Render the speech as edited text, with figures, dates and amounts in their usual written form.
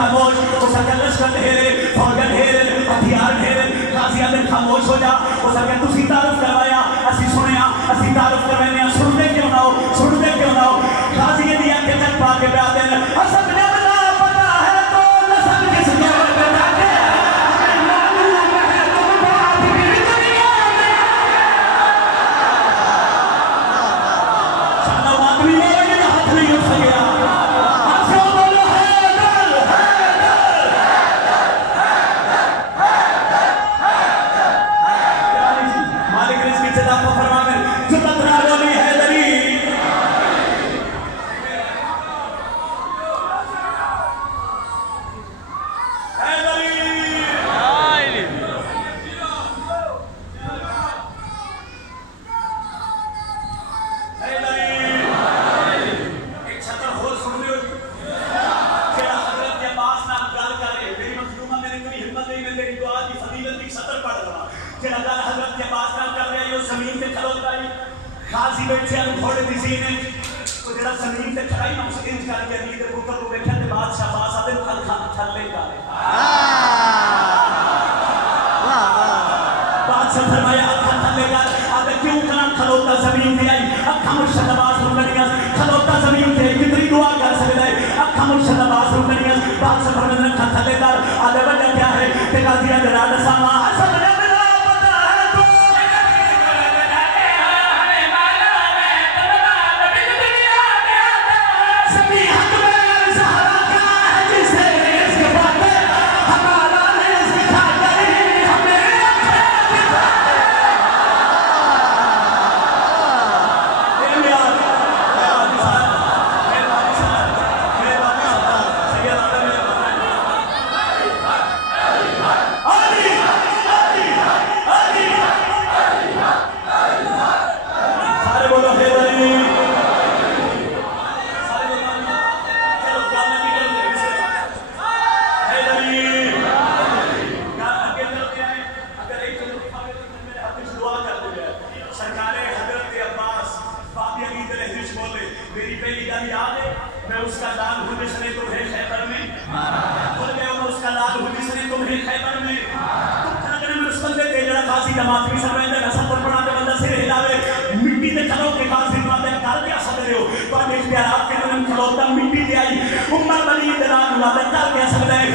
खामोश, वो सकल लश्कर ढेरे, फौजन ढेरे, हथियार ढेरे, गाजियां खामोश हो जा। हो सके तुसी तारुफ करवाया, असी सुनिया, असी तारुफ करवाने, सुनते क्यों ना हो, सुनते क्यों ना हो। गाजी दी आंखें तक पा के ब्याह देन असद जब ना पता है तो नस्ल किस दौर पे जाके हमें मालूम है तुम बात भी दुनिया में। साला आदमी मेरे हाथ नहीं उठ गया। गाजी बैठे घोड़े दी सीने तो जरा जमीन से खड़ाई ना उसे इंच करके दी दे पुत्र को बैठा ते बादशाह पास आते खल खल थल्ले का बादशाह फरमाया खल थल्ले का आते क्यों कना खलोता जमीन पे आई अखा मुर्शद आवाज रुक गई खलोता जमीन पे कितनी दुआ कर सकता है अखा मुर्शद आवाज रुक गई बादशाह फरमाया खल थल्ले का आले वजह क्या है ते गाजी जरा दसामा सब मिट्टी दे आई उम्र बनी दरान वादा कर क्या सकता है